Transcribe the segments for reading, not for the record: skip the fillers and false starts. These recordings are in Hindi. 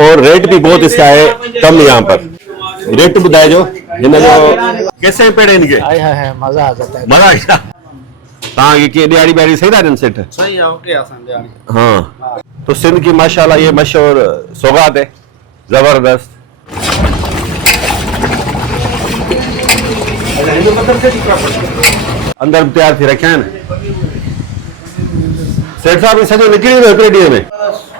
और रेट भी बहुत इसका है कम यहाँ पर। रेट बुधाए जो हिन जो कैसे हैं पेड़ इनके? है मजा आ जाता है। मजा आ गया। तव्हां खे ॾियारी ॿियारी सही था ॾियनि सेठ? सही है, ओके आसान ॾियारी। हाँ, तो सिंध की माशाल्लाह ये मशहूर सौगात है, जबरदस्त। अंदर भी तैयार थी रखे हैं। सेठ साहब सॼो निकिरी वियो हिकिड़े ॾींहं में?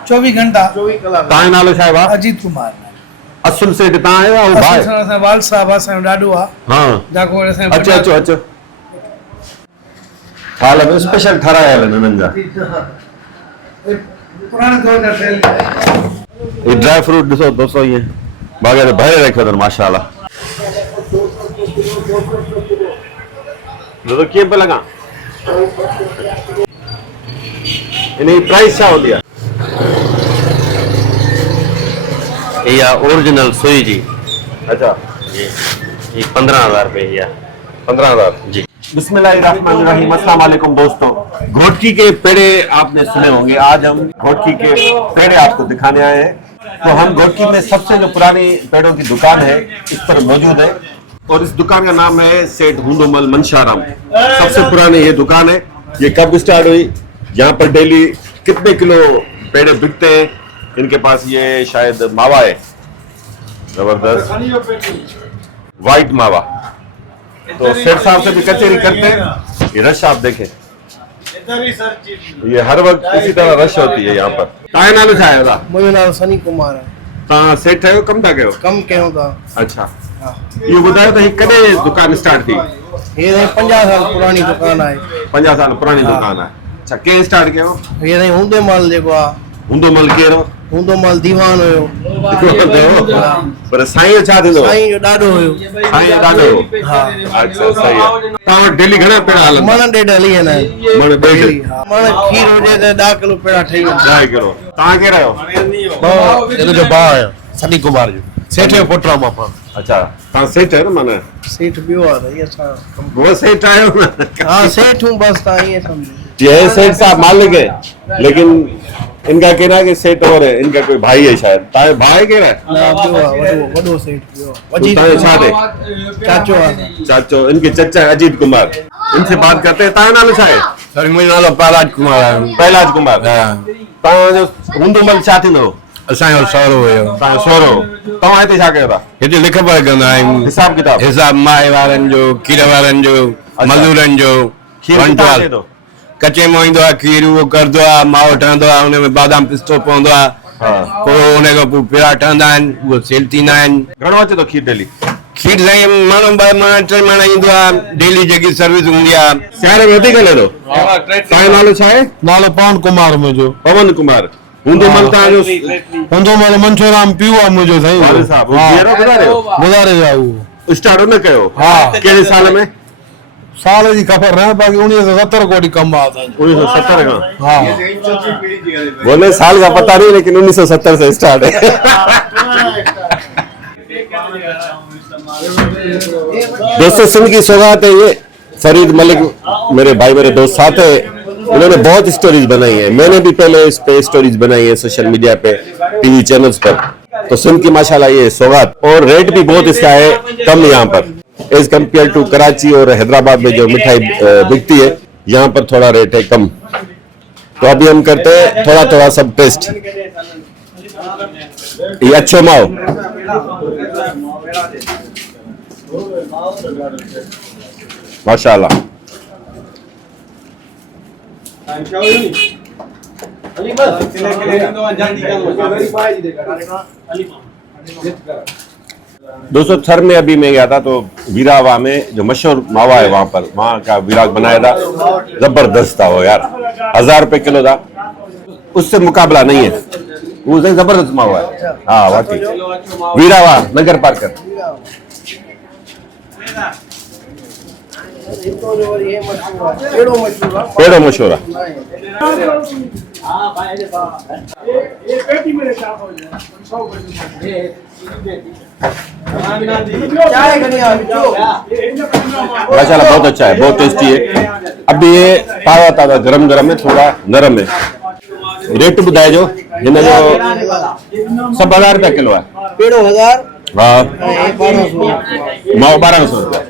24 घंटा। 24 कलाक। तव्हांजो नालो छा आहे भाउ? अजीत कुमार। असुल सेठ तव्हां आहियो ऐं भाउ? असां वाल साहब असां ॾाढो आहे। हाँ, जाको असां अचो अचो अचो। हाल में स्पेशल ठारायल आहिनि हिननि जा। पुराने दौर जा ठहियल। ये ड्राई फ्रूट ॾिसो दोस्तों, ये बाग़ भरे रखियो अथनि माशाल्लाह। दोस्तों कीअं पिया लॻा? इनजी प्राइस छा हूंदी आहे? इहा ओरिजिनल सुई जी। अच्छा जी, ये 15,000 रुपए की है। 15,000 जी। बिस्मिल्लाहिर्रहमानिर्रहीम। अस्सलाम वालेकुम दोस्तों, घोटकी के पेड़े आपने सुने होंगे। आज हम घोटकी के पेड़े आपको दिखाने आए हैं। तो हम घोटकी में सबसे जो पुरानी पेड़ों की दुकान है इस पर मौजूद है, और इस दुकान का नाम है सेठ हुंदोमल मंशाराम। सबसे पुरानी ये दुकान है। ये कब स्टार्ट हुई, यहाँ पर डेली कितने किलो पेड़े बिकते हैं। इनके पास ये शायद मावा है, जबरदस्त व्हाइट मावा। तो सेठ साहब से भी कचेरी करते हैं। ये रश आप देखें, ये हर वक्त इसी तरह रश होती है यहाँ पर। तव्हांजो नालो छा आहे? मुंहिंजो नालो सनी कुमार है। तव्हां सेठ आहियो, कम था कयो? कम कयूं था। अच्छा, इहो ॿुधायो त ही कॾहिं दुकान स्टार्ट थी? ये 50 साल पुरानी दुकान है। 50 साल पुरानी दुकान है। अच्छा, कंहिं स्टार्ट कयो? ये हुंदोमल जेको आहे। हुंदोमल केरु? हुंदोमल दीवान हुयो। पर साईं जो छा थींदो? साईं जो ॾाढो हुयो। साईं जो ॾाढो हो। हाँ, अच्छा सही आहे। तव्हां वटि डेली घणा पेड़ा हलनि? मन ॾेढ हली वेंदा आहिनि। मन ॾेढ? मन खीर हुजे त 10 किलो पेड़ा ठही वेंदा। 10 किलो। तव्हां केरु आहियो? हिन जो भाउ आहियां, सनी कुमार जो सेठ जो पुटु आहे मां पाण। अच्छा, तव्हां सेठ आहियो न? माना सेठ ॿियो आहे त इहे छा? वो सेठ आहियो न? हाँ, सेठ हूँ बस, तव्हां ईअं सम्झो। ये सेठ साहब मालिक है, लेकिन इनका कहना है कि सेठ और है, इनका कोई भाई है शायद। ताए भाई केरु है? ना ॿियो आहे, वॾो सेठ ॿियो आहे। अजीत ताए छा थे? चाचो आहे। चाचो, इनके चचा अजीत कुमार। इनसे बात करते हैं। ताए नालो छा है? सर मुंहिंजो नालो पहलाज कुमार आहे। पहलाज कुमार। तव्हांजो हुंदोमल छा थींदो? असांजो सहुरो हुयो। तव्हांजो सहुरो। तव्हां हिते छा कयो था? हिते लिख पढ़ कंदा आहियूं। हिसाब किताब? हिसाब माए वारनि जो, खीर वारनि जो, मज़दूरनि जो। खीर कचे मां ईंदो आहे खीर, उहो करंदो आहे, माओ ठहंदो आहे, हुनमें बादाम पिस्तो पवंदो आहे। पोइ हुन खां पोइ पेड़ा ठहंदा आहिनि, उहो सेल थींदा आहिनि। घणो अचे थो खीर डेली? खीर साईं माण्हू 2 माण्हू 3 माण्हू ईंदो आहे, डेली जेकी सर्विस हूंदी आहे। सियारे में वधीक हले थो। तव्हांजो नालो छा आहे? नालो पवन कुमार मुंहिंजो। पवन कुमार। हुंदोमल तव्हांजो? हुंदोमल मंशोराम पीउ आहे मुंहिंजो साईं। वारे साहब जीअरो गुज़ारे विया उहो। स्टार्ट न कयो? हाँ। कहिड़े साल में? साल जी ख़बर न, बाक़ी 1970 कोटी कम आहे असांजो। 1970 का? हाँ, बोले साल का पता नहीं, लेकिन 1970 से स्टार्ट है। दोस्तों, सिंध की सौगात है ये। फरीद मलिक मेरे भाई, मेरे दोस्त साथ है। उन्होंने बहुत स्टोरीज बनाई है। मैंने भी पहले इस पे स्टोरीज बनाई है सोशल मीडिया पे, टीवी चैनल्स पर। तो सिंध की माशाल्लाह ये सौगात, और रेट भी बहुत इसका है कम यहाँ पर एज कम्पेयर टू कराची और हैदराबाद में जो मिठाई बिकती है, यहाँ पर थोड़ा रेट है कम। तो अभी हम करते हैं थोड़ा थोड़ा सब टेस्ट। ये अच्छो माओ माशाल्लाह। दोस्तों, थर में अभी मैं गया था तो वीरावा में जो मशहूर मावा है, वहां पर वहां का विराग बनाया था, जबरदस्त था वो यार। 1000 रुपए किलो था, उससे मुकाबला नहीं है। वो जबरदस्त मावा है। हाँ वाकई, वीरावा नगर पार्कर। पेड़ो मशहूर है। माशाल्लाह बहुत अच्छा है, बहुत टेस्टी है। अभी ये ताज़ा ताज़ा गरम गरम है, थोड़ा नरम है। रेट ॿुधाए जो हिन जो सभु 1000 रुपया किलो आहे। पेड़ो 1000 हाँ 1200 मावा 1200 रुपया,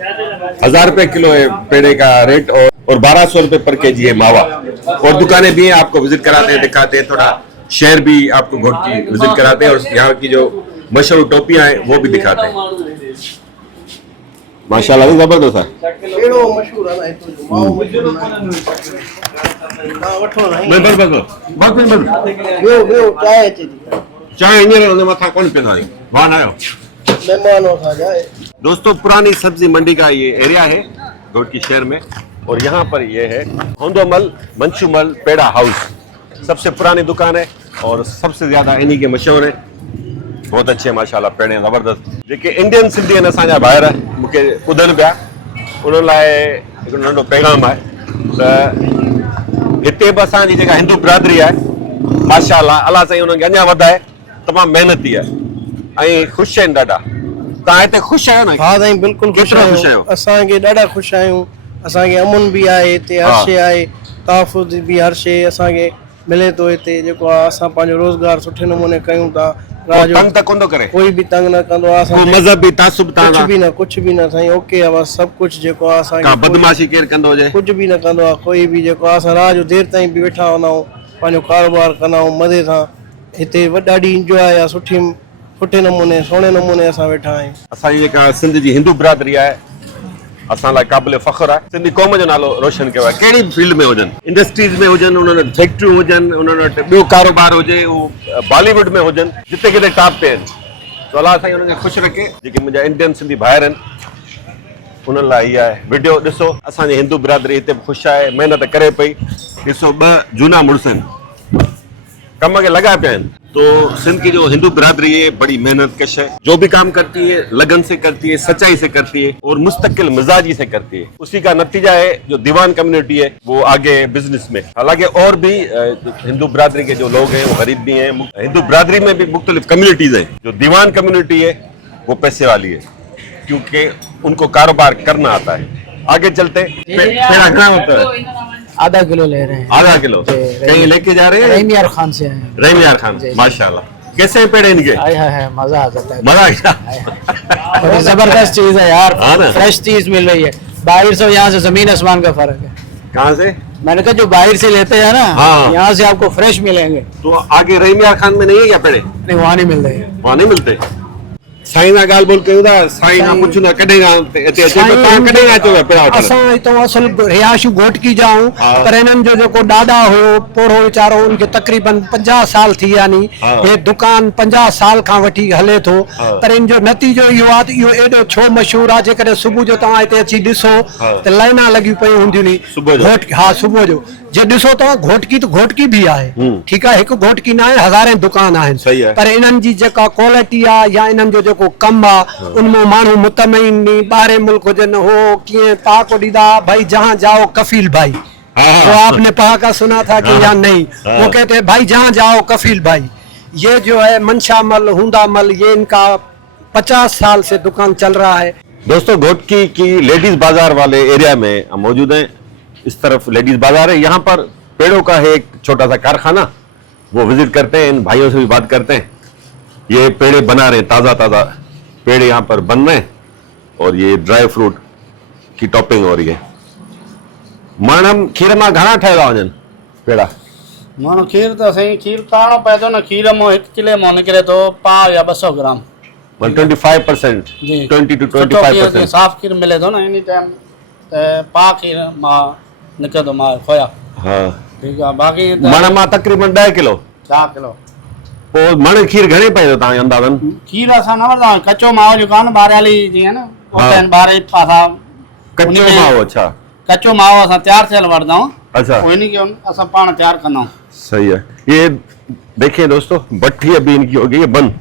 1000 रुपये किलो है पेड़े का रेट और 1200 रुपये पर केजी है मावा। और दुकानें भी हैं, आपको विजिट कराते हैं, दिखाते हैं, थोड़ा शहर भी आपको घोटकी विजिट कराते हैं और यहाँ की जो मशहूर टोपियां हैं वो भी दिखाते हैं। माशाल्लाह जबरदस्त है। पेड़ो मशहूर है ना तो माओ मशहूर ना वठो नहीं बस ॿियो चाय अचे थी चाहे हींअर मथा कोन पींदा आहियूं, मान आयो। मेहमानों सां जाए। दोस्तों पुरानी सब्जी मंडी का ये एरिया है घोटकी शहर में और यहाँ पर ये है होंदोमल मंशूमल पेड़ा हाउस, सबसे पुरानी दुकान है और सबसे ज्यादा इन्हीं के मशहूर है। बहुत अच्छे माशाल्लाह पेड़े जबरदस्त जेके इंडियन सिंधी आहिनि असांजा ॿाहिरि मूंखे ॿुधनि पिया, उन्हनि लाइ हिकिड़ो नंढो पैगाम आहे त हिते बि असांजी जेका हिंदू बिरादरी आहे माशाल्लाह अलाह साईं उन्हनि खे अञा वधाए, तमामु महिनती आहे ऐं ख़ुशि आहिनि ॾाढा। तव्हां हिते ख़ुशि आहियो न? हा साईं बिल्कुलु केतिरा ख़ुशि आहियो? असांखे ॾाढा ख़ुशि आहियूं। असांखे अमन बि आहे हिते, हर शइ आहे, तहफ़ुज़ बि हर शइ असांखे मिले थो हिते। जेको आहे असां पंहिंजो रोज़गार सुठे नमूने कयूं था। तंग त कोन थो करे? कोई बि तंग न कंदो आहे असांखे, मज़हबी तासुब कुझु बि न साईं, ओके आहे बसि सभु कुझु जेको आहे असांखे। का बदमाशी केरु कंदो हुजे? कुझु बि न कंदो आहे कोई बि, जेको आहे असां रात जो देरि ताईं बि वेठा हूंदा आहियूं, पंहिंजो कारोबार कंदा आहियूं मज़े सां। हिते ॾाढी इंजॉय आहे, सुठे नमूने सुहिणे नमूने असां वेठा आहियूं। असांजी जेका सिंध जी हिंदू बिरादरी आहे असां लाइ क़ाबिल फ़ख्र आहे। सिंधी क़ौम जो नालो रोशन कयो आहे, कहिड़ी बि फील्ड में हुजनि, इंडस्ट्रीज़ में हुजनि, उन्हनि वटि फैक्ट्रियूं हुजनि, उन्हनि वटि ॿियो कारोबार हुजे, उहो बॉलीवुड में हुजनि, जिते किथे टॉप ते आहिनि। तो अलाह साईं उन्हनि खे ख़ुशि रखे। जेके मुंहिंजा इंडियन सिंधी भाइर आहिनि उन्हनि लाइ इहा आहे वीडियो ॾिसो। असांजी हिंदू बिरादरी हिते बि ख़ुशि आहे, महिनत करे पई। ॾिसो 2 जूना मुड़ुस आहिनि, कम खे लॻा पिया आहिनि। तो सिंध की जो हिंदू बिरादरी है बड़ी मेहनत कश है, जो भी काम करती है लगन से करती है, सच्चाई से करती है और मुस्तकिल मिजाजी से करती है। उसी का नतीजा है जो दीवान कम्युनिटी है वो आगे बिजनेस में। हालांकि और भी हिंदू बिरादरी के जो लोग हैं वो गरीब भी हैं। हिंदू बिरादरी में भी मुख्तलिफ कम्युनिटीज हैं। जो दीवान कम्युनिटी है वो पैसे वाली है क्योंकि उनको कारोबार करना आता है। आगे चलते पेड़ा कहाँ होता है? आधा किलो ले रहे हैं। आधा किलो कहीं लेके जा रहे हैं? रहीमियार खान से हैं। रहीमियार खान, माशाल्लाह। कैसे हैं पेड़े इनके? है मजा आ जाता है, मजा आ बड़ी जबरदस्त चीज है यार, हाँ ना? फ्रेश चीज मिल रही है। बाहर से यहाँ से जमीन आसमान का फर्क है। कहाँ से? मैंने कहा जो बाहर से लेते हैं ना, हाँ। यहाँ से आपको फ्रेश मिलेंगे। तो आगे रहीमियार खान में नहीं है क्या पेड़े? नहीं वहाँ नहीं मिल रहे हैं। वहाँ नहीं मिलते। साईं ना गाल बोल कयूं था, साईं ना कुछ ना कढेगा ते अचे अचे तो तव्हां कढेगा अचो पेड़ा वठण? असां हितां असल रिहायशी घोटकी जा आहियूं, हाँ। पर हिननि जो जेको ॾाॾा हुयो पोड़ो वीचारो उनखे तक़रीबन 50 साल थी विया नी। हाँ। हे दुकान 50 साल खां वठी हले थो। हाँ। पर इन जो नतीजो इहो आहे त इहो एॾो छो मशहूरु आहे। जेकॾहिं सुबुह जो तव्हां हिते अची ॾिसो हाँ। त लाइना लॻियूं पियूं हूंदियूं नी सुबुह जो? हा सुबुह जो जे ॾिसो तव्हां घोटकी त घोटकी बि आहे, ठीकु आहे, हिकु घोटकी न आहे, हज़ारे दुकान सही आहिनि। आहे। पर इन्हनि जी जेका क्वालिटी आहे या इन्हनि जो जेको कमु आहे उनमें माण्हू मुतमईन नी, ॿाहिरे मुल्क हुजनि, हो कीअं ताको ॾींदा भाई जहाँ जाओ कफील भाई। हाँ। तो आपने पढ़ा का सुना था कि या नहीं? वो कहते हैं भाई जहाँ जाओ कफील भाई। ये जो है मनशामल हुंदामल, ये इनका 50 साल से दुकान चल रहा है। दोस्तों घोटकी की लेडीज बाजार वाले एरिया में हम मौजूद हैं। इस तरफ लेडीज बाजार है, यहाँ पर पेड़ों का है एक छोटा सा कारखाना, वो विजिट करते हैं, इन भाइयों से भी बात करते हैं। ये पेड़े बना रहे हैं, ताज़ा ताज़ा पेड़े यहाँ पर बन रहे हैं और ये ड्राई फ्रूट की टॉपिंग हो रही है। माण्हू खीर मां घणा ठहिया वञनि पेड़ा? माण्हू खीर त साईं खीर कारणो पए थो न, खीर मां 1 किले मां निकिरे थो 5 या 200 ग्राम। 25% जी 20 to सुठो 25%। खीर, साफ़ खीर मिले थो न एनी टाइम, त पा खीर मां निकिरे थो मां खोया। हाँ ठीकु आहे, बाक़ी मण मां तक़रीबन 10 किलो। 4 किलो पोइ मण खीर घणे पए थो तव्हांजे अंदाज़न? खीर असां न वठंदा आहियूं, कचो मावो जेको आहे न ॿारहेली जीअं न हाँ। ॿारहें असां कच्चो उनमें- मावो? अच्छा कचो मावो असां तयारु थियल वठंदा आहियूं, अच्छा पोइ इन्ही खे असां पाण तयारु कंदा आहियूं। सही है। ये देखिए दोस्तों भट्टी अभी इनकी हो गई है बंद,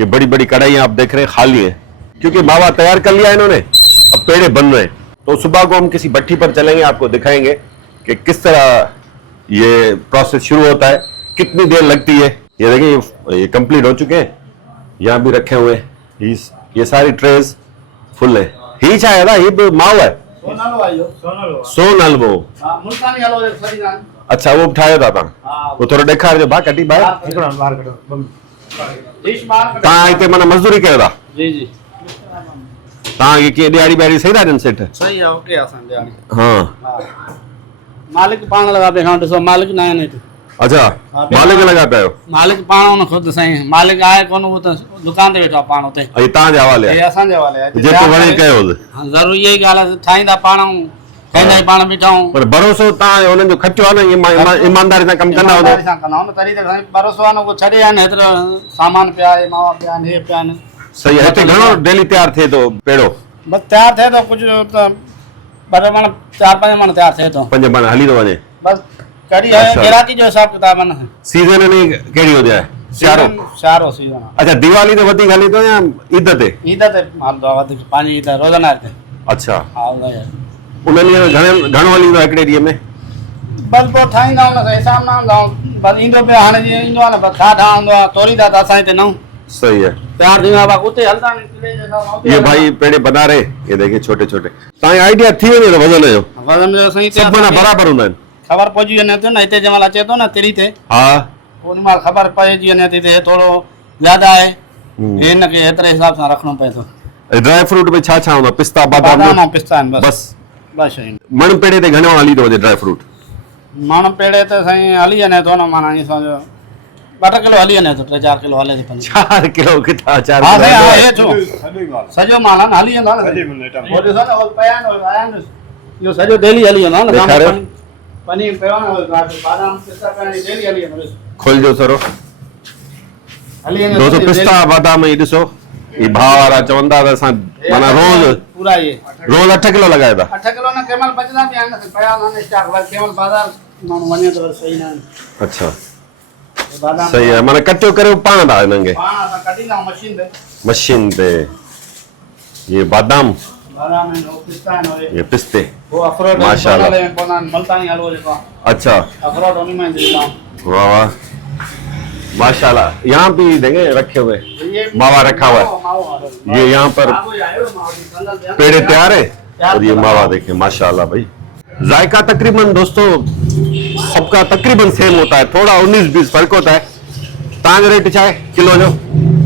ये बड़ी बड़ी कढ़ाइयाँ आप देख रहे हैं खाली है क्योंकि मावा तैयार कर लिया इन्होंने, अब पेड़े बन रहे हैं। तो सुबह को हम किसी भट्टी पर चलेंगे, आपको दिखाएंगे कि किस तरह ये प्रोसेस शुरू होता है, कितनी देर लगती है। ये देखिए ये कंप्लीट हो चुके हैं, यहाँ भी रखे हुए हैं, ये सारी ट्रेज फुल है। ही छा है ना, ये मावा है सोनल वाइयो, सोनल सोन हलवो। मुल्तानी हलवो खरीदान। अच्छा वो बि ठाहियो था तव्हां वो थोरो ॾेखारिजो भाउ कढी ॿाहिरि हिकिड़ो ॿार कढो डिश ॿार कढो तव्हां हिते माना मज़दूरी कयो था जी जी तव्हांखे कीअं ॾियारी ॿियारी सही था ॾियनि सेठ सही आहे ओके आहे असांजे हाणे हाँ मालिक पाण लॻा पिया खां ॾिसो मालिक न आहिनि हिते अच्छा मालिक लॻा पिया आहियो मालिक पाण हुन ख़ुदि साईं मालिक आहे कोन उहो त दुकान ते वेठो आहे पाण हुते ऐं तव्हांजे हवाले हे आहे असांजे हवाले आहे जेको वणे कयो हाँ, ज़रूरी इहा ई ॻाल्हि आहे ठाहींदा पाण ऐं खाईंदा ई पाण बीठा आहियूं पर भरोसो तव्हां हुननि जो खटियो आहे न ईमानदारी सां कमु कंदा ईमानदारी हूंदो सां कंदा हुन तरीक़े सां भरोसो आहे न को छॾे आहिनि हेतिरो सामान पिया आहे मावा पिया आहिनि हे पिया आहिनि सही आहे हिते घणो डेली तयारु थिए थो पेड़ो बसि तयारु थिए थो कुझु त पर माना 4-5 माण्हू तयारु थिए थो 5 माना हली थो वञे बसि कड़ी है अच्छा। गिराकी जो हिसाब किताब है ना सीज़न में कहिड़ी हुजे सियारो शारो सीजन अच्छा दिवाली ते वधीक हले थो या ईद ते ईद ते हलंदो आहे वधीक पंहिंजी ईद रोज़ाना ते अच्छा हा उहा उन ॾींहं घणो हली वेंदो आहे हिकिड़े ॾींहं में बसि पोइ ठाहींदा आहियूं न हिसाब न हूंदा बसि ईंदो पियो हाणे जीअं ईंदो आहे न बसि छा ठहंदो आहे तोरींदा त असां हिते न सही है तयारु थींदो आहे बाक़ी उते हलंदा आहिनि किले जे हिसाब सां उते ये हलंदा भाई पेड़े बना रहे ये देखिए छोटे छोटे तव्हांखे आइडिया थी वञे त वज़न जो आहिनि। वज़न जो असां हिते सभु माना बराबरि हूंदा आहिनि ख़बर पहुची वञे थो न हिते जंहिं महिल अचे थो न तिरी ते हा उन महिल ख़बर पइजी वञे थी त हे थोरो ज़्यादा आहे हे न की एतिरे हिसाब सां रखिणो पए थो ड्राई फ्रूट में छा हूंदो आहे पिस्ता बादाम बादाम ऐं पिस्ता आहिनि बसि बस बसि शयूं मण पेड़े ते घणो हली थो वञे ड्राई फ्रूट माण्हू पेड़े त साईं हली वञे थो न माना ईअं सम्झो 2 किलो हली वञे थो 3-4 किलो हले थो पंज 4 किलो किथां 4 हा किलो साईं हा हे छो सॼो माल आहे न हली वेंदो आहे न हो ॾिसो न हो पिया आहिनि हो आया आहिनि इहो सॼो डेली हली वेंदो आहे न ॾेखारियो। पनीर पियो आहे न हो बादाम पिस्ता पिया आहिनि डेली हली वेंदो खोलिजो थोरो हली वेंदो दोस्तों पिस्ता बादाम ही ॾिसो ही भाउ वारा चवंदा त असां माना रोज़ पूरा इहे रोज़ 8 किलो लॻाए था 8 किलो न कंहिं महिल बचंदा बि आहिनि न पिया आहिनि स्टाक वरी कंहिं महिल बाज़ार माण्हू वञे थो वरी सही न आहिनि अच्छा हे बादाम सही आहे माना कटियो करे पाण था हिननि खे पाण असां कढींदा आहियूं मशीन ते मशीन ते ये बादाम बादाम आहिनि हो पिस्ता आहिनि हो ये पिस्ते वो अखरोट माशाल्लाह। में पवंदा आहिनि मल्तानी हलवो जेको आहे अच्छा अखरोट उन में ॾींदा आहियूं वाह वाह माशाल्लाह यहाँ भी देंगे रखे हुए मावा रखा हुआ है ये यहाँ पर पेड़े तैयार है और ये मावा देखिए माशाल्लाह भाई जायका तकरीबन दोस्तों सबका तकरीबन सेम होता है थोड़ा 19-20 फर्क होता है तांज रेट चाहे किलो जो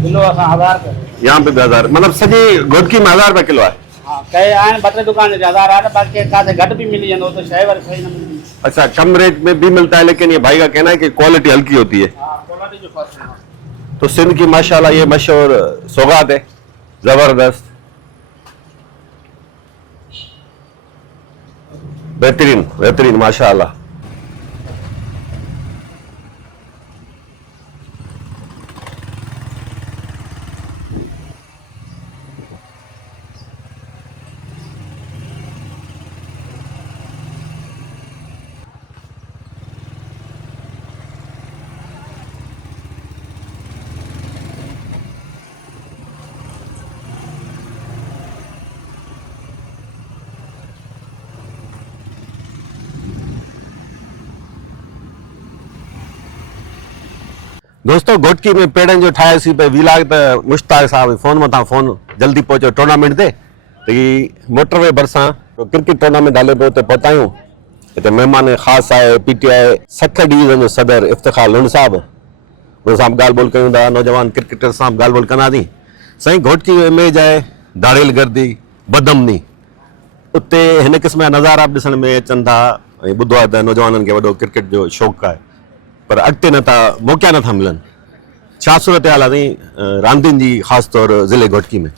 किलो असां 1000 रुपए यहाँ पे भी 1000 मतलब सॼी घोटकी में 1000 रुपए किलो है हाँ कई आहिनि 2-3 दुकान ते 1000 आहे बाक़ी काथे घटि भी मिली वेंदो तो शइ वरी सही न मिलंदी अच्छा कम रेट में भी मिलता है लेकिन ये भाई का कहना है कि क्वालिटी हल्की होती है हाँ क्वालिटी जो फर्क है तो सिंध की माशाल्लाह ये मशहूर सौगात है जबरदस्त बेहतरीन बेहतरीन माशाल्लाह दोस्तों घोटकी में पेड़नि जो ठाहियोसीं पे विलाग त मुश्ताक साहब फोन मथां फोन जल्दी पहुचो टूर्नामेंट ते त ही मोटरवे भरिसां क्रिकेट टूर्नामेंट हले पियो उते पहुतायूं हिते महिमान ख़ासि आहे PTI सख डिवीज़न जो सदर इफ्तिखार लुंड साहब हुन सां बि ॻाल्हि ॿोल कयूं था नौजवान क्रिकेटर सां बि ॻाल्हि ॿोल कंदासीं साईं घोटकी जो इमेज आहे दाड़ेल गर्दी बदमनी उते हिन क़िस्म जा नज़ारा बि ॾिसण में अचनि था ऐं ॿुधो आहे त नौजवाननि खे वॾो क्रिकेट जो शौक़ु आहे पर अॻिते नथा मौक़ा नथा मिलनि छा सूरत हाल आहे रांदियुनि जी ख़ासि तौर ज़िले घोटकी में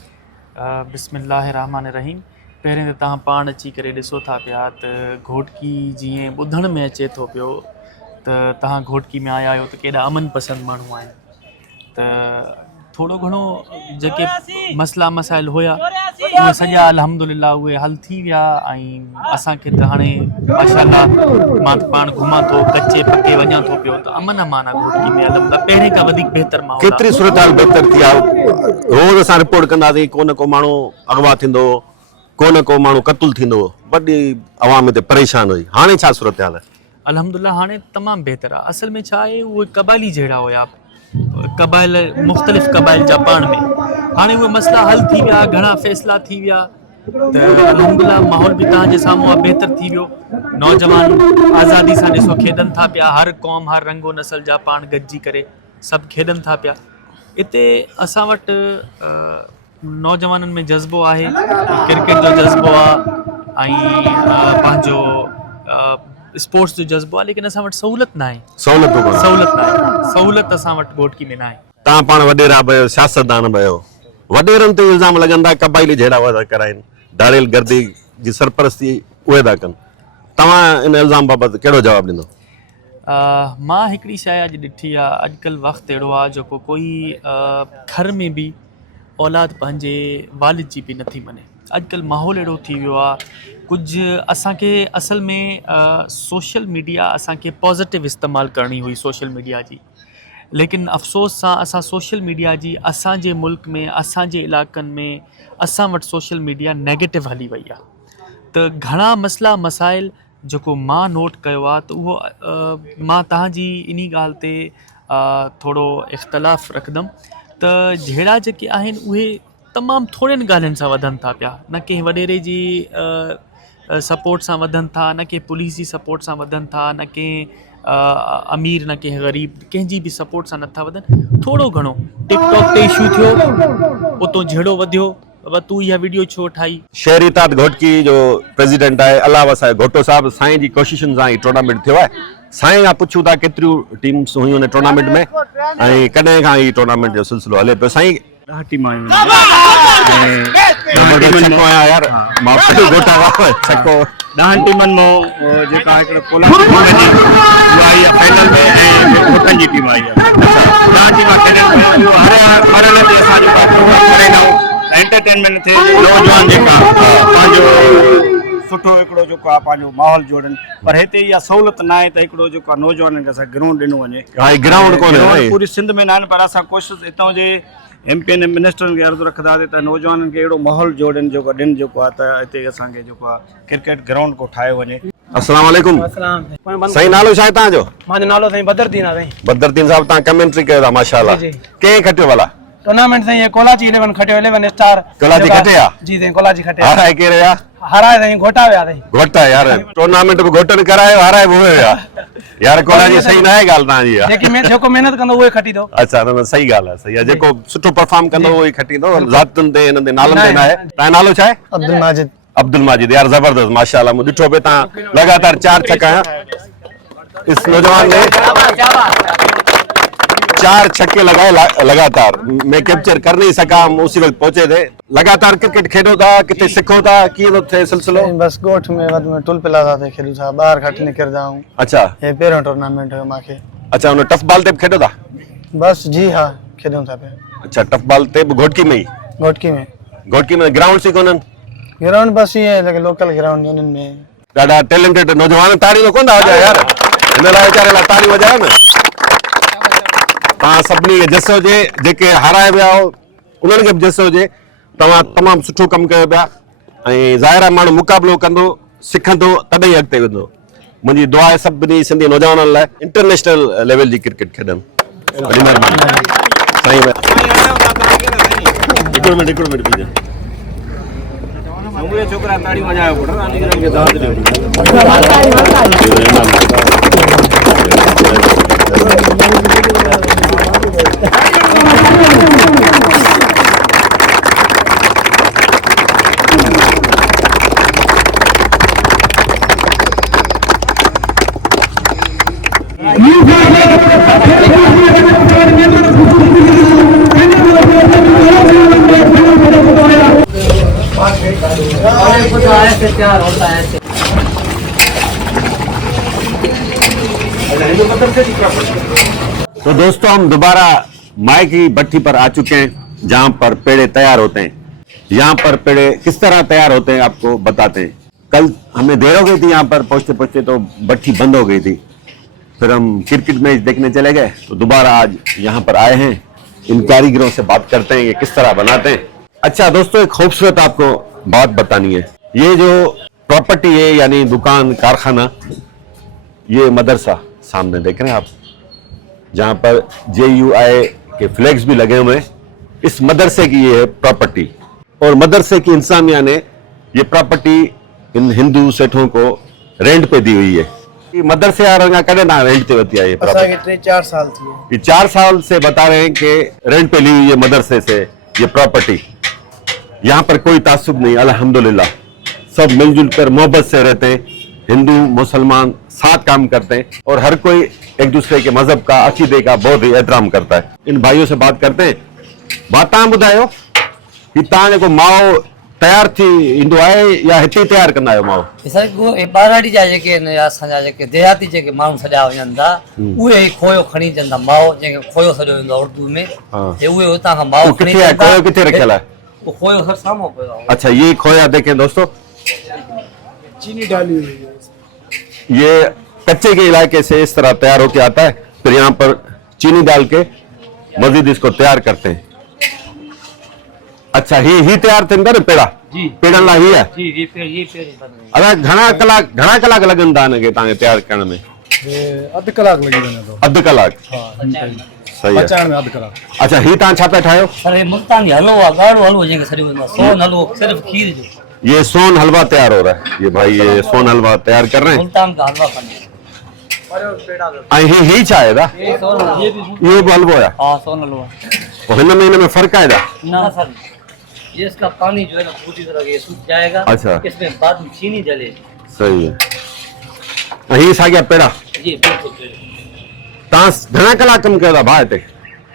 बिस्मिल्लाहिर्रहमानिर्रहीम पहिरें त तव्हां पाण अची करे ॾिसो था पिया त घोटकी जीअं ॿुधण में अचे थो पियो त तव्हां घोटकी में आया आहियो त केॾा अमन पसंदि माण्हू आहिनि त थोरो घणो जेके मसइला मसाइल हुया उहे सॼा अल्हम्दुलिल्लाह उहे हल थी विया ऐं असांखे त हाणे माशाल्लाह मां त पाण घुमां थो कचे पके वञा थो पियो त अमन अमान आहे घोटकी में अल्हम्दुलिल्लाह पहिरें खां वधीक बहितर माहौल आहे केतिरी सूरत हाल बहितर थी आहे रोज़ असां रिपोर्ट कंदासीं को न को माण्हू अगवा थींदो को न को माण्हू क़तूल थींदो वॾी अवाम हिते परेशान हुई हाणे छा सूरत हाल आहे अल्हम्दुलिल्लाह हाणे तमामु बहितर आहे असल में छा आहे उहे क़बाइली जहिड़ा हुया क़बाइल मुख़्तलिफ़ क़बाइल जा पाण में हाणे उहे मसइला हल थी विया घणा फ़ैसिला थी विया त अलहमदिल्ला माहौल बि तव्हांजे साम्हूं आहे बहितर थी वियो। नौजवान आज़ादी सां ॾिसो खेॾनि था पिया, हर क़ौम हर रंगो नसल जा पाण गॾिजी करे सभु खेॾनि था पिया। हिते असां वटि नौजवाननि में जज़्बो आहे, क्रिकेट जो जज़्बो आहे ऐं पंहिंजो स्पोर्ट्स जो जज़्बो आहे, लेकिन असां वटि सहूलियत न आहे। सहूलियत असां वटि घोटकी में न आहे। तव्हां पाण वॾेरा बि आहियो, सियासतदान बि आहियो, वॾेरनि ते इल्ज़ाम लॻंदा क़बाइली झेड़ा वारा कराइनि, दाड़ियल गर्दी जी सरपरस्ती उहे था कनि, तव्हां इन इल्ज़ाम बाबति कहिड़ो जवाबु ॾींदो? मां हिकिड़ी शइ अॼु ॾिठी आहे, अॼुकल्ह वक़्तु अहिड़ो आहे जेको कोई घर में बि औलाद पंहिंजे वालिद जी बि नथी मञे। अॼुकल्ह माहौल अहिड़ो थी वियो आहे, कुझु असांखे असल में सोशल मीडिया असांखे पॉज़िटिव इस्तेमालु करणी हुई सोशल मीडिया जी, लेकिन अफ़सोस सां असां सोशल मीडिया जी असांजे मुल्क में असांजे इलाइक़नि में असां वटि सोशल मीडिया नेगेटिव हली वई आहे। त घणा मसइला मसाइल जेको मां नोट कयो आहे त उहो मां तव्हांजी इन ॻाल्हि ते थोरो इख़्तिलाफ़ु रखंदुमि त झेड़ा जेके आहिनि उहे तमामु थोरनि ॻाल्हियुनि सां वधनि था पिया, न कंहिं वॾेरे जी सपोर्ट सां वधनि था, न कंहिं पुलिस जी सपोर्ट सां वधनि था, न कंहिं अमीर न कंहिं ग़रीब कंहिंजी बि सपोर्ट सां नथा वधनि। थोरो घणो टिकटॉक ते इशू थियो, उतो झेड़ो वधियो, तूं इहा वीडियो छो ठाही। शहरी ताद घोटकी जो प्रेसिडेंट आहे अलावा साहिब घोटो साहिब, साईं जी कोशिशुनि सां ई टूर्नामेंट थियो आहे। साईं खां पुछूं था केतिरियूं टीम्स हुयूं हिन टूर्नामेंट में ऐं कॾहिं खां ई टूर्नामेंट जो सिलसिलो हले पियो? साईं 10 टीमां आहियूं। यार मां घोटा छको 10 टीमनि मां जेका हिकिड़ो कोला टीम आई आहे फाइनल में ऐं घोटनि जी टीम आई आहे। 10 टीमां खेॾनि पियूं, हर हंधि असांजो प्रोग्राम कराईंदा आहियूं, एंटरटेनमेंट थिए, नौजवान जेका पंहिंजो सुठो हिकिड़ो जेको आहे पंहिंजो माहौल जोड़नि। पर हिते इहा सहूलियत न आहे त हिकिड़ो जेको आहे नौजवाननि खे असां ग्राउंड ॾिनो वञे। ग्राउंड कोन्हे पूरी सिंध में न आहिनि, पर असां कोशिशि हितां जे MP ऐं मिनिस्टरनि खे अर्ज़ु रखंदासीं त नौजवाननि खे अहिड़ो माहौल जोड़नि जेको ॾिन जेको आहे त हिते असांखे जेको आहे क्रिकेट ग्राउंड को ठाहियो वञे। अस्सलाम वालेकुम। साईं नालो छा आहे तव्हांजो? मुंहिंजो नालो साईं बदरुद्दीन आहे। साईं बदरुद्दीन साहब तव्हां कमेंट्री कयो था माशाल्लाह, कंहिं खटियो भला टूर्नामेंट साईं? ये कोलाची 11 खटियो, 11 स्टार कोलाची खटिया? जी साईं कोलाची खटिया। हाराए केरु या? हाराए साईं घोटा विया साईं। घोटा यार, टूर्नामेंट बि घोटनि करायो, हाराए बि उहे विया यार। कोलाची सही न आहे ॻाल्हि तव्हांजी यार, जेको महिनत कंदो उहे खटी दो। अच्छा न सही ॻाल्हि आहे, सही आहे, जेको सुठो परफॉर्म कंदो उहो ई खटींदो, ज़ातुनि ते हिननि ते नालनि ते न आहे। तव्हांजो नालो छा आहे? अब्दुल माजिद। अब्दुल माजिद यार ज़बरदस्त माशाल्लाह, मूं ॾिठो पे तव्हां लगातार 4 छक्का इस नौजवान ने 4 छक्के लगाए लगातार, मैं कैप्चर कर नहीं सका, हम उसी वक्त पहुंचे थे। लगातार क्रिकेट खेलो था, कितने सीखो था, कीअं थे सिलसिलो? बस गोठ में वद में टुल पिला था खेलू था, बाहर घट निकल जाऊं। अच्छा ये पेरो टूर्नामेंट है माके। अच्छा उन टफ बॉल ते खेलो था? बस जी हां खेलूं था पे। अच्छा टफ बॉल ते घोटकी में ही? घोटकी में ग्राउंड सी कोनन? ग्राउंड बस ये है लेकिन लोकल ग्राउंड यूनियन में ॾाढा टैलेंटेड नौजवान, ताड़ी तो कोन था वॼायो यार, हिन लाइ वीचारे लाइ ताड़ी वॼायो न। तव्हां सभिनी खे जसो हुजे, जेके हाराए विया हो उन्हनि खे बि जसो हुजे, तव्हां तमामु सुठो कमु कयो पिया ऐं ज़ाहिर आहे माण्हू मुक़ाबिलो कंदो, सिखंदो, तॾहिं अॻिते वेंदो। मुंहिंजी दुआ आहे सभिनी सिंधी नौजवाननि लाइ इंटरनेशनल लेवल जी क्रिकेट खेॾनि। वॾी महिरबानी साईं। हिकिड़ो मिनट बीजो, उहे छोकिरा ताड़ी वॼायो पुटु, खे दाद ॾियो। तो दोस्तों हम दोबारा माए की भट्टी पर आ चुके हैं जहां पर पेड़े तैयार होते हैं। यहाँ पर पेड़े किस तरह तैयार होते हैं आपको बताते हैं। कल हमें देर हो गई थी यहाँ पर पहुंचते पहुंचते, तो भट्टी बंद हो गई थी, फिर हम क्रिकेट मैच देखने चले गए, तो दोबारा आज यहाँ पर आए हैं, इन कारीगरों से बात करते हैं ये किस तरह बनाते हैं। अच्छा दोस्तों, एक खूबसूरत आपको बात बतानी है। ये जो प्रॉपर्टी है यानी दुकान कारखाना, ये मदरसा सामने देख रहे हैं आप, जहाँ पर JUI के फ्लैग्स भी लगे हुए हैं, इस मदरसे की ये है प्रॉपर्टी। और मदरसे की इंतजामिया ने ये प्रॉपर्टी इन हिंदू सेठों को रेंट पे दी हुई है। ये मदरसे वारा कड़े ना रेंट पे वती है ये प्रॉपर्टी? असांखे 3-4 साल थी विया। ये 4 साल से बता रहे हैं कि रेंट पे ली हुई है मदरसे से ये प्रॉपर्टी। यहाँ पर कोई तासुब नहीं, अल्हम्दुलिल्लाह सब मिलजुल कर मोहब्बत से रहते हैं। हिंदू मुसलमान साथ काम करते हैं और हर कोई एक दूसरे के मजहब का अकीदे का बहुत ही एहतराम करता है। इन भाइयों से बात करते हैं। बात तव्हां ॿुधायो कि तव्हां जेको माओ तयार थी ईंदो आहे या हिते तयार कंदा आहियो माओ? साईं ॿाराड़ी जा जेके आहिनि असांजा जेके देहाती जेके माण्हू सॼा वञनि था उहे ई खोयो खणी अचनि था। माओ जंहिंखे खोयो सॼो ईंदो आहे उर्दू में, उहे हुतां खां माओ खणी किथे आहे खोयो? किथे रखियल आहे? वो खोयो सर साम्हूं पियो आहे। अच्छा, ये खोया देखें दोस्तों, चीनी डाली हुई है। ये कच्चे के इलाके से इस तरह तैयार होके आता है, फिर यहाँ पर चीनी डाल के मजीद इसको तैयार करते हैं। अच्छा, ही तैयार थिंदा न पेड़ा? जी, पेड़न ला ही है। जी ये पेड़ बन रही अरे घणा कलाक लगंदा इनके तव्हांखे तैयार करण में? अधु कलाक लॻी वञे थो अधु कलाक? सही है। पचाइण में अधु कलाक। अच्छा, ही तव्हां छा पिया ठाहियो? सर ये मुल्तानी हलवो आहे, ॻाढ़ो हलवो जंहिंखे सॼो वेंदो आहे, सोन हलवो सिर्फ खीर जो। ये सोन हलवा तैयार हो रहा है। ये भाई ये सोन हलवा तैयार कर रहे हैं। मुल्तान का हलवा बने ही चाहे दा ये भी ये भी हलवो है। हाँ सोन हलवा और इनमें फर्क है दा? ना सर, ये इसका पानी जो है ना पूरी तरह ये सूख जाएगा। अच्छा। इसमें बाद में चीनी डलेगी। सही है। ही साॻिया पेड़ा जी बिल्कुल। तव्हां घणा कलाक कमु कयो था भाउ हिते?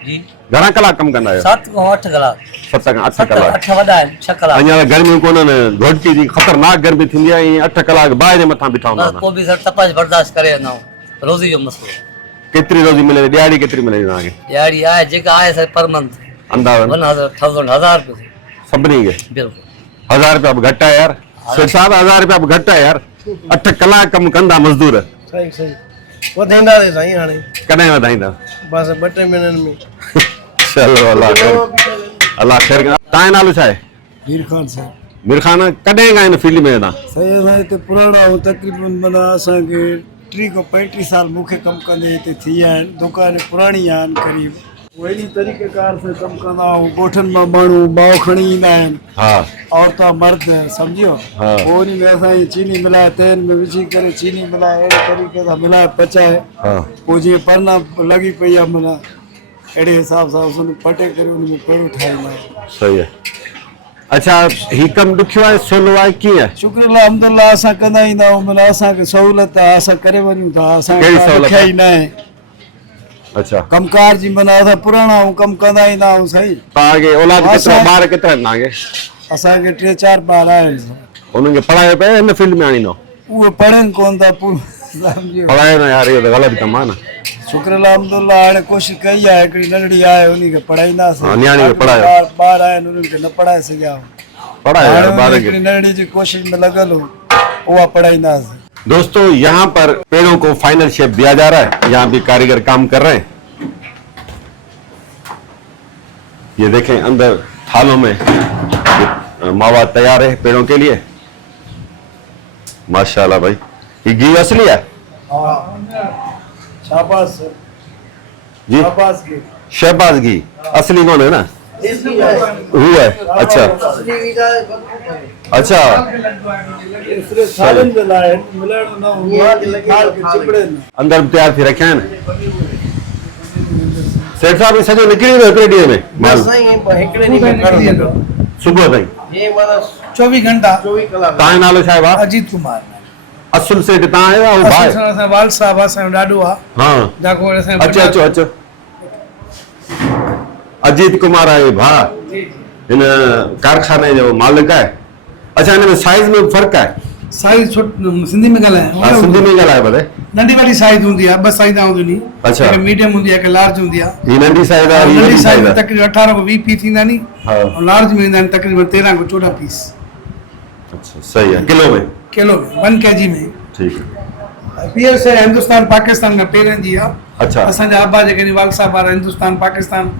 जी घणा कलाक कमु कंदा आहियो? 7 खां 8 कलाक। 7 खां 8 कलाक। 8 वॾा आहिनि, 6 कलाक। अञा गर्मियूं कोन्हनि, घोटकी जी ख़तरनाक गर्मी थींदी आहे, 8 कलाक बाहि जे मथां बीठा हूंदा बस को भी सर तपास बर्दाश्त करे ना, रोज़ी जो मसलो। केतिरी रोज़ी मिले? ॾियारी केतिरी मिले तव्हांखे? ॾियारी आहे जेका आहे सर पर मंथ अंदाज़न 1000 रुपये सभिनी खे? बिल्कुल। 1000 रुपया बि घटि आहे यार सेठ साहब, 1000 रुपया बि घटि आहे यार। 8 कलाक कमु कंदा मज़दूर, सही सही वधाईंदासीं साईं हाणे कॾहिं वधाईंदा? बसि 2-3 महीननि में। चलो अल्लाह ख़ैर, अल्लाह ख़ैर करे। तव्हांजो नालो छा आहे? मीर खान साहब। मीर खान, कॾहिं खां हिन फील्ड में तव्हां? सही असां हिते पुराणा ऐं तक़रीबन माना असांखे 30 खां 35 साल मूंखे कमु कंदे हिते थी विया आहिनि। दुकान पुराणी आहिनि क़रीब। वही तरीक़ेकार से कमु कंदा आहियूं। ॻोठनि मां माण्हू माओ खणी ईंदा आहिनि, हा औरतां मर्द सम्झियो। हा। पोइ उन में असां चीनी मिलाए तेल में विझी करे चीनी मिलाए अहिड़े तरीक़े सां मिलाए पचाए, हा पोइ जीअं परना लॻी पई आहे माना अहिड़े हिसाब सां उन पटे करे उन में पेड़ो ठाहींदा आहियूं। सही आहे। अच्छा, ही कमु ॾुखियो आहे सवलो आहे कीअं? शुक्र अल्हम्दुलिल्लाह असां कंदा ईंदा आहियूं। माना असांखे सहूलियत आहे, असां करे वञूं था। कहिड़ी असांखे सहूलियत ॾुखियाई न आहे। अच्छा, कमकार जी माना असां पुराणा ऐं कमु कंदा ईंदा आहियूं साईं। तव्हांखे औलाद केतिरा, असां- ॿार केतिरा आहिनि तव्हांखे? असांखे 3-4 ॿार आहिनि। उन्हनि खे पढ़ायो पिया हिन फील्ड में आणींदो? उहे पढ़नि कोन था पूरो सम्झियो। पढ़ायो न यार, इहो त ग़लति कमु आहे न। शुक्र अल्हम्दुलिल्लाह हाणे कोशिशि कई आहे, हिकिड़ी नंढड़ी आहे उन खे पढ़ाईंदासीं। हा, नियाणी खे पढ़ायो। ॿार आहिनि उन्हनि खे न पढ़ाए सघिया। पढ़ायो यार ॿार हिकिड़ी खे। नंढड़ी जी कोशिशि में लॻल हो, उहा पढ़ाईंदासीं। दोस्तों, यहाँ पर पेड़ों को फाइनल शेप दिया जा रहा है। यहाँ भी कारीगर काम कर रहे हैं। ये देखें अंदर थालों में मावा तैयार है पेड़ों के लिए। माशाल्लाह भाई, ये घी असली है शाबाश जी? शाबाश की शहबाज घी असली कौन है ना? वो है। अच्छा अच्छा, इसरे सालन में लाए मिलाण ना हुआ खाल के चिपड़े न। अंदर भी तैयार थी रखे हैं ना सेठ साहब? ये सजो निकली हुई हिकिड़े ॾींहं में माल? साईं हिकिड़े ॾींहं में करणो सुबुह ताईं? ये माना 24 घंटा। 24 कलाक। तव्हांजो नालो छा आहे भाउ? अजीत कुमार असुल सेठ तव्हां आहियो ऐं भाउ? असां वाल साहब असांजो ॾाढो आहे। हाँ, जाको असां अचो अचो अचो। अजीत कुमार आहे भाउ, हिन कारखाने जो मालिक आहे। अच्छा, हिन में साइज में फर्क़ु आहे? साइज सिंधी में ॻाल्हाए हा, सिंधी में ॻाल्हाए भले। नंढी वाली साइज हूंदी आहे, 2 साइज़ हूंदी। अच्छा। हिकु मीडियम हूंदी आहे, हिकु लार्ज हूंदी आहे। ही नंढी साइज आहे, ही नंढी वॾी साइज साइज में आहे। तकरीबन 18 खां 20 पीस थींदा नी, हाँ। और लार्ज में ईंदा आहिनि तकरीबन 13 खां 14 पीस अच्छा, सही है। किलो में? किलो में 1 kg में। ठीक है। पीअर से हिंदुस्तान पाकिस्तान खां पहिरियों जी आहे। अच्छा। असांजा अब्बा जेके वाल साहब वारा हिंदुस्तान पाकिस्तान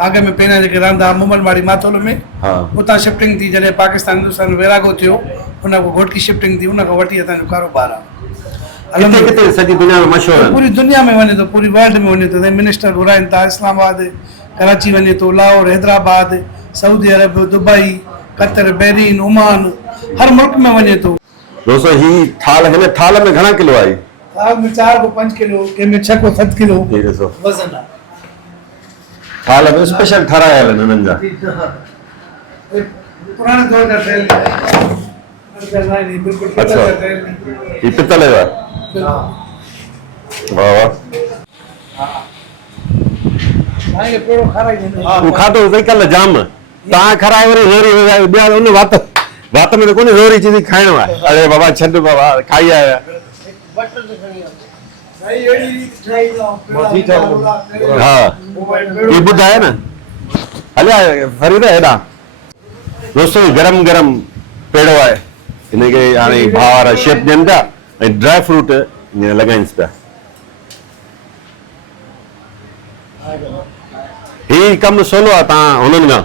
आगे में पहिरियां जेके रहंदा मोमनवाड़ी माथोल में, हाँ। उतां शिफ्टिंग थी जॾहिं पाकिस्तान हिंदुस्तान में विरागो थियो, उन खां घोटकी शिफ्टिंग थी, उन खां वठी असांजो कारोबार आहे। किथे किथे सॼी दुनिया में मशहूर है? पूरी दुनिया में वञे थो, पूरी वर्ल्ड में वञे थो। मिनिस्टर घुराइनि था, इस्लामाबाद, कराची वञे थो, लाहौर, हैदराबाद, सऊदी अरब, दुबई, कतर, बहरीन, ओमान, हर मुल्क में वञे थो। दोस्तों ही थाल हिन थाल में घणा किलो आई? थाल में 4 को 5 किलो, कंहिंमें 6 को 7 किलो ये ॾिसो वज़न आहे। थाल में स्पेशल ठारायल आहिनि हिननि जा। पुराने दौर का ठहियल आहे, बिल्कुल अच्छा। पितल का ठहियल। ये पित्तल जो आहे। वाह वाह। तव्हांखे पेड़ो खाराई वेंदो। तूं खाधो सही कल्ह जाम, तव्हां खाराए वरी रोरी ॿिया उन वात में त कोन्हे रोरी चीज़ खाइणो आहे। अरे बाबा छॾ बाबा, खाई आया। हा ये ॿुधाए न हलिया फरीद हेॾा। दोस्तों गरम गरम पेड़ो आहे, हिनखे हाणे भाउ वारा शेफ ॾियनि पिया ऐं ड्राई फ्रूट हीअं लॻाइनिसि पिया। ही कमु सवलो आहे तव्हां हुननि खां,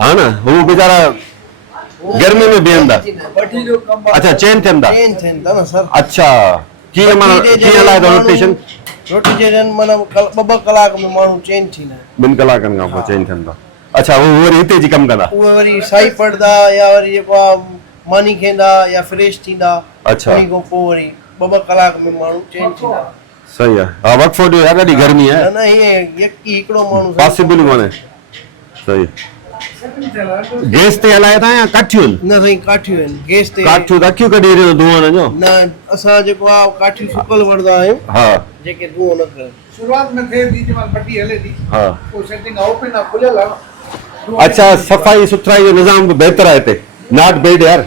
हा न? हू वीचारा गर्मी में बीहनि था। अच्छा चेंज थियनि था। चेंज थियनि था न सर। अच्छा कीअं माना कीअं हलाए थो रोटेशन? रोटी जे माना 2 कलाक में माण्हू चेंज थींदा आहिनि। 2 कलाकनि खां पोइ चेंज थियनि था। अच्छा वो वरी हिते जी कमु कंदा? उहे वरी साई पढ़ंदा या वरी जेको आहे मानी खेंदा या फ्रेश थींदा। अच्छा। उन खां पोइ वरी 2 कलाक में माण्हू चेंज थींदा। सही आहे। हा वर्कफोर्स जो ॾाढी गर्मी आहे न हीअं यकी हिकिड़ो माण्हू पॉसिबल कोन्हे। सही। गैस ते हलाए था या काठियूं? न साईं काठियूं आहिनि गैस ते। काठियूं त अखियूं कढी रहियो धुअण जो? न असां जेको आहे काठियूं सुकल वठंदा आहियूं। हा जेके धुओं न करनि। शुरुआत में थे दी जब पट्टी हले थी। हा। वो सेटिंग ओपन है, खुलल है। अच्छा सफाई सुथराई जो निज़ाम बि बहितर आहे हिते। नॉट बैड यार,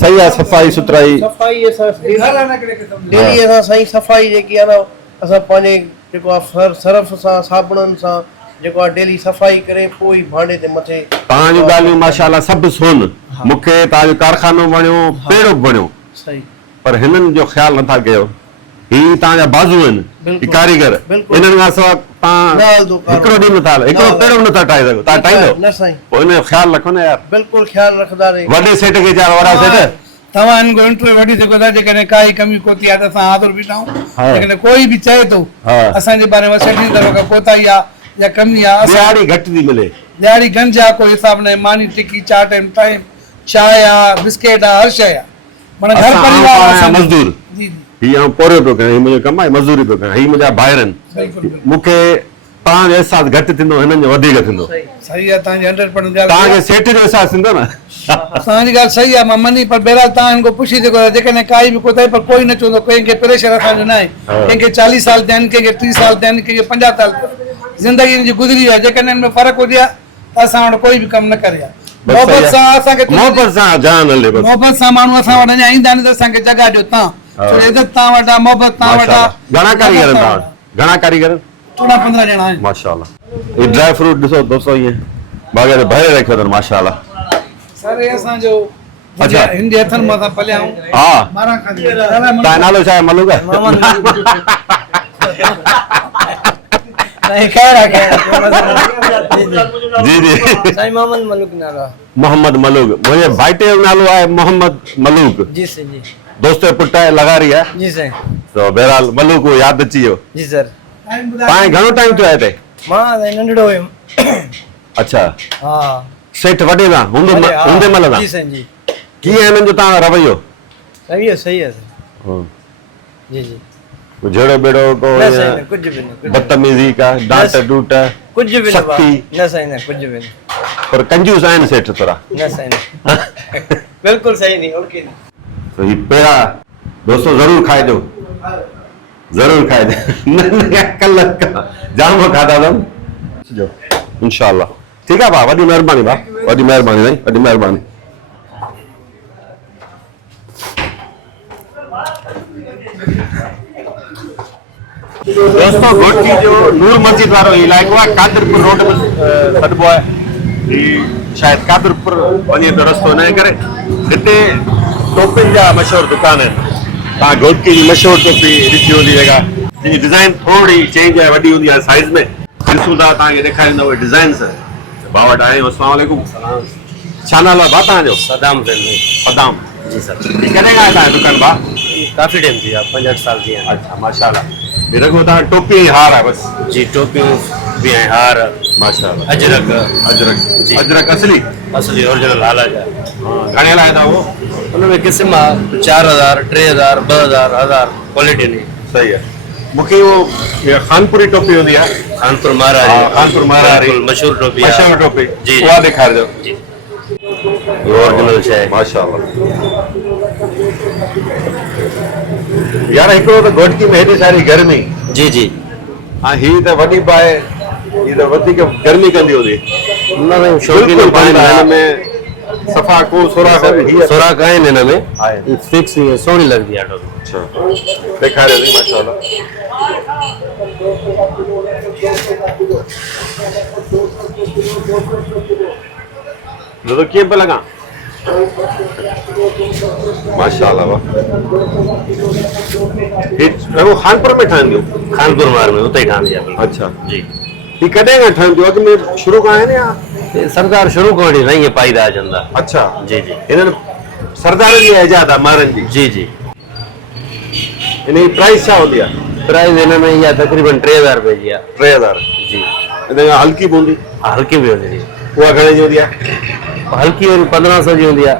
सही आहे सफाई सुथराई। सफ़ाई असां घर आने के लिए तुम डेली असां साईं सफ़ाई जेकी आहे न असां पंहिंजे जेको आहे सर्फ सां साबुणनि सां जेको आहे डेली सफ़ाई करे पोइ ई भांडे ते मथे। तव्हांजूं ॻाल्हियूं माशाल्लाह सभु सोन। मूंखे तव्हांजो कारखानो वणियो, पेड़ो बि वणियो, सही। पर हिननि जो ख़्यालु नथा कयो। ही तव्हांजा बाज़ू आहिनि, ही कारीगर। हिननि खां सवाइ तव्हां हिकिड़ो ॾींहुं नथा हिकिड़ो पेड़ो नथा ठाहे सघो। तव्हां ठाहींदो? न साईं। पोइ हिन जो ख़्यालु रखो न यार। बिल्कुलु ख़्यालु रखंदा रहे। वॾे सेठ खे चार वॾा सेठ तव्हां इनको इंटरव्यू वठी सघो था। जेकॾहिं काई कमी कोती आहे त असां हाज़ुर बीठा आहियूं। जेकॾहिं कोई बि चए थो असांजे बारे में सॼी तरह खां कोताही आहे या कमी आहे, दिहाड़ी घटि थी मिले, दिहाड़ी गंज आहे, कोई हिसाब न, मानी टिकी 4 टाइम चांहि आहे, बिस्किट आहे, हर शइ आहे। माना घर परिवार मज़दूर। जी जी ही आउं पोरियो पियो कयां, ही मुंहिंजो कमु आहे, मज़दूरी पियो कयां। ही मुंहिंजा भाइर आहिनि। मूंखे तव्हांजो अहसासु घटि थींदो, हिननि जो वधीक थींदो। सही आहे, तव्हांजी 100% ॻाल्हि। तव्हांखे सेठ जो अहसासु थींदो न? तव्हांजी ॻाल्हि सही आहे, मां मनी, पर बहरहाल तव्हां हिनको पुछी सघो था। जेकॾहिं काई बि कोताही, पर कोई न चवंदो। कंहिंखे प्रेशर असांजो न आहे। कंहिंखे 40 साल थिया आहिनि, कंहिंखे 30 साल थिया आहिनि, कंहिंखे 50 साल। ज़िंदगी हिन जी गुज़री आहे। जेकॾहिं हिन में फ़र्क़ु हुजे त असां वटि कोई बि कमु न करे आहे। मोहबत सां असांखे मोहबत सां जान हले बस। मोहबत सां माण्हू असां वटि अञा ईंदा आहिनि त असांखे जॻह ॾियो तव्हां। छो इज़त तव्हां वटि आहे, मोहबत तव्हां वटि आहे। घणा कारीगर आहिनि तव्हां वटि? घणा कारीगर? 14-15 ॼणा आहिनि माशाल्लाह। ये ड्राई फ्रूट ॾिसो दोस्तों, ईअं बाग़े भरे रखियो अथनि माशाल्लाह। सर ये असांजो अच्छा हिंदी हथनि मां असां पलिया आहियूं। हा 12 खां तव्हां नालो छा आहे? मलूक आहे? जी जी साईं मोहम्मद मलूक नालो। मोहम्मद मलूक। मुंहिंजे भाइटे जो नालो आहे मोहम्मद मलूक। जी सर जी। दोस्त जो पुटु आहे लगारी आहे। जी सर। तो बहरहाल मलूक यादि अची वियो। जी सर। तव्हांखे घणो टाइम थियो आहे हिते? मां नंढड़ो हुयुमि। अच्छा हा सेठ वॾे खां हूंदे महिल खां? जी सर जी। कीअं हिननि जो तव्हां रवैयो? सही है सर। जी जी। झेड़ो बेड़ो को कुछ भी नहीं, बदतमीजी का डांट डूट कुछ भी नहीं, सख्ती न सही ना, कुछ भी नहीं। पर कंजूस आहिनि सेठ थोरा? न सही ना, बिल्कुल सही नहीं। ओके तो ये पेड़ा दोस्तों जरूर खाइजो, जरूर खाइजो। कल जाम खाधा तुम जो इंशाल्लाह। ठीक है भा, वॾी महिरबानी भा, वॾी महिरबानी भाई, वॾी महिरबानी। दोस्तों घोटकी जो नूर मस्जिद वारो इलाइक़ो आहे, कादरपुर रोड में सॾिबो आहे। ही शायदि कादरपुर वञे तो रस्तो हिन करे। हिते टोपियुनि जा मशहूरु दुकान आहिनि। तव्हां घोटकी जी मशहूरु टोपी ॾिसी हूंदी जेका, जिनजी डिज़ाइन थोरी चेंज आहे, वॾी हूंदी आहे साइज़ में। ॾिसूं था तव्हांखे ॾेखारींदा उहे डिज़ाइन्स। भाउ वटि आहियूं। अस्सलाम वालेकुम। छा नालो आहे भाउ तव्हांजो? सदाम फैमिली। सदाम जी सर। कॾहिं खां आहे तव्हांजो दुकान भाउ? काफ़ी टाइम थी विया, 5-8 साल थी विया। अच्छा माशाल्लाह। रखो तव्हां टोपी हार आहे बस? जी टोपियूं भी हैं, हार माशाल्लाह अजरक अजरक अजरक असली असली ओरिजिनल हाला जा घणे लाए था वो उनमें क़िस्म आहे 4000 3000 2000 1000 क्वालिटी नहीं सही है मूंखे वो ये खानपुरी टोपी होती है कानपुर महाराज कानपुर महाराज बिल्कुल मशहूर टोपी आहे। मशहूर टोपी जी वो दिखार दो जी ओरिजिनल शइ माशाल्लाह यार हिकिड़ो त घोटकी में हेॾी सारी गर्मी जी जी हाँ ही त वॾी पाए ही त वधीक गर्मी कंदी हूंदी न शौक़ीन बिल्कुल पाइनि बंदि था। हिन में सफ़ा को सुराख ही सुराख आहिनि हिन में आहे। फिक्स ईअं सोहणी लॻंदी आहे टोपी अच्छा दिखारे दी माशाल्लाह तो कीअं पिया लॻा माशाल्लाह वाह वो खानपुर में ठहंदियूं कानपुर महाराज में उते ई ठहंदी आहे बिल्कुल। अच्छा जी ही कॾहिं खां ठहंदियूं अॻु में शुरू खां आहिनि या ये सरदार शुरू खां वठी ईअं पाईंदा अचनि था। अच्छा जी जी हिननि सरदारनि जी एजाद आहे महारनि जी जी जी हिन जी प्राइस छा हूंदी आहे प्राइस हिन में इहा तक़रीबन 3000 रुपए जी आहे। 3000 जी हिन खां हल्की बि हूंदी हल्की भी हूंदी आहे। उहा घणे जी हूंदी आहे हल्की वरी 1500 जी हूंदी आहे।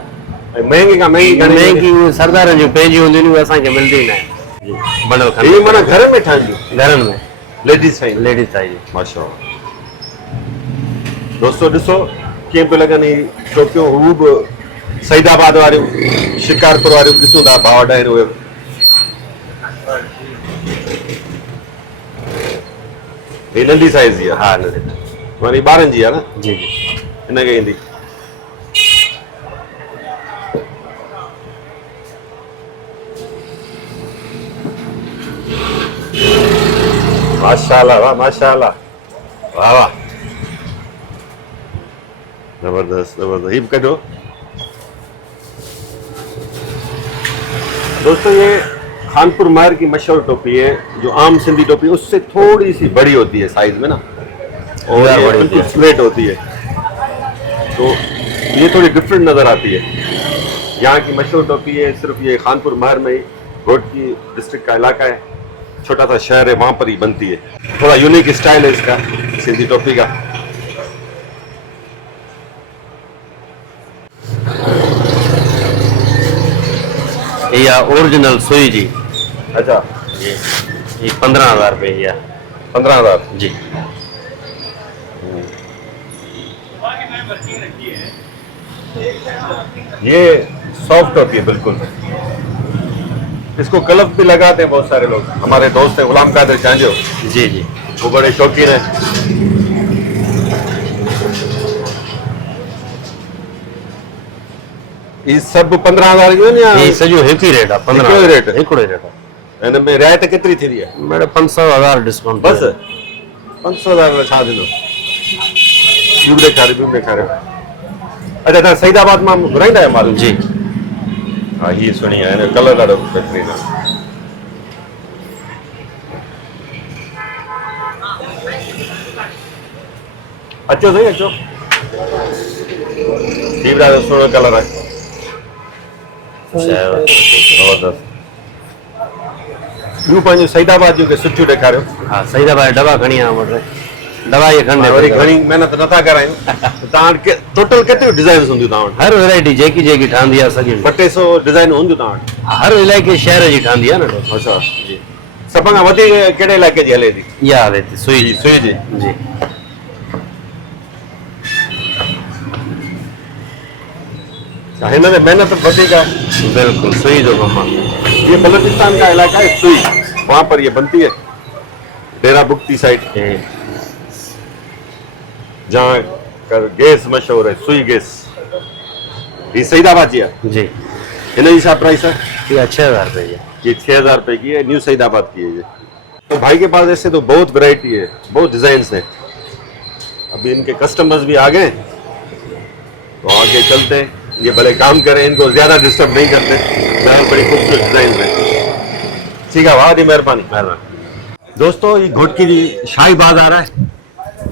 ऐं महांगी खां महांगी घणे जी हूंदी महंगी सरदारनि जूं पंहिंजी हूंदियूं आहिनि उहे असांखे मिलंदी न आहे। जी बंडल आहे? ही माना घर में ठहंदियूं घरनि में लेडीज़ साईं लेडीज़ साइज माशाल्लाह दोस्तों ॾिसो कीअं पियो लॻनि ही टोपियूं हू बि सईदाबाद वारियूं शिकारपुर वारियूं ॾिसूं था भाउ वॾा आहिनि उहे ही नंढी साइज़ जी आहे हा न वरी ॿारनि जी आहे न जी जी हिनखे ईंदी माशाल्लाह वाह माशाल्लाह वाह वाह जबरदस्त जबरदस्त ही भी करो दोस्तों ये खानपुर महर की मशहूर टोपी है जो आम सिंधी टोपी उससे थोड़ी सी बड़ी होती है साइज में ना और यार ये बड़ी बिल्कुल होती है। स्ट्रेट होती है तो ये थोड़ी डिफरेंट नजर आती है यहाँ की मशहूर टोपी है सिर्फ ये खानपुर महर में ही घोटकी डिस्ट्रिक्ट का इलाका है छोटा सा शहर है वहां पर ही बनती है थोड़ा यूनिक स्टाइल है इसका सिंधी टोपी का इहा ओरिजिनल सुई जी अच्छा जी ये 15000 रुपए की आहे। 15,000 जी ये सॉफ्ट होती है बिल्कुल इसको कलफ भी लगाते हैं बहुत सारे लोग हमारे दोस्त हैं गुलाम कादिर चांजो जी जी वो बड़े शौकीन हैं ये सब 15,000 जो है ये या सॼो हिकु ई रेट आहे 15 हिकिड़ो ई रेट? हिकिड़ो ई रेट आहे। हिन में रियायत केतिरी थींदी आहे मैडम 500,000 डिस्काउंट बस 500,000 में छा ॾिनो ॿियूं बि ॾेखारियो अच्छा तव्हां सईदाबाद मां घुराईंदा आहियो माल जी हाँ ये सुनी है कलर ॾाढो बहितरीन आहे अचो साईं अचो ही बि ॾाढो सुहिणो कलर आहे ज़बरदस्त ॿियूं पंहिंजूं सईदाबाद जूं के सुठियूं ॾेखारियो हा सईदाबाद दवा खणी आया वटि दवा ये खणने वरी घणी महिनत नथा करायूं तव्हां वटि टोटल केतिरियूं डिज़ाइन्स हूंदियूं तव्हां वटि हर वैरायटी जेकी जेकी ठहंदी आहे सॼी 200 डिज़ाइन हूंदियूं तव्हां वटि हर इलाइक़े शहर जी ठहंदी आहे न अच्छा जी सभ खां वधीक कहिड़े इलाइक़े जी हले थी इहा हले थी सुई जी सुई जी जी हिन में महिनत वधीक आहे बिल्कुल सुई जो कमु आहे। ये बलूचिस्तान का इलाका है सुई वहाँ पर ये बनती है डेरा बुगती साइड जहाँ का गैस मशहूर है सुई गैस ये सईदाबाद जी है जी हिन जी छा प्राइस है इहा 6000 रुपए जी आहे। ये 6,000 रुपए की है न्यू सईदाबाद की है ये तो भाई के पास ऐसे तो बहुत वैरायटी है बहुत डिजाइन हैं अभी इनके कस्टमर्स भी आ गए तो आगे चलते हैं ये भले काम करें इनको ज्यादा डिस्टर्ब नहीं करते बड़ी खूबसूरत डिजाइन है ठीक है वाह जी मेहरबानी दोस्तों ये घोटकी जी शाही बाजार है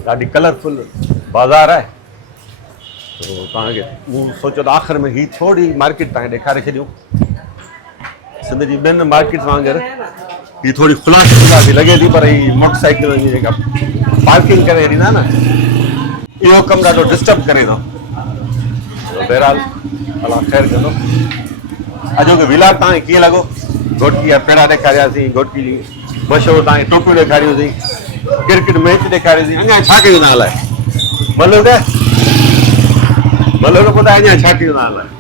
ॾाढी कलरफुल बाजार है तो तव्हांखे मूं सोचियो त आख़िर में ही थोरी मार्केट तव्हांखे ॾेखारे छॾियूं सिंध जी ॿियनि मार्केट्स वांगुरु ये थोड़ी खुला सी लगे थी पर ये मोटरसाइकिल जी जेका पार्किंग करे ॾींदा न इहो कमु ॾाढो डिस्टर्ब करे थो बहरहाल अलाह ख़ैर कंदो अॼोके विलाग तव्हांखे कीअं लॻो घोटकी जा पेड़ा ॾेखारियासीं घोटकी जी मशहूरु तव्हांखे टोपियूं ॾेखारियूंसीं क्रिकेट मैच ॾेखारियोसीं अञा छा कयूं था अलाए भलो के पुटु अञा छा कयूं था अलाए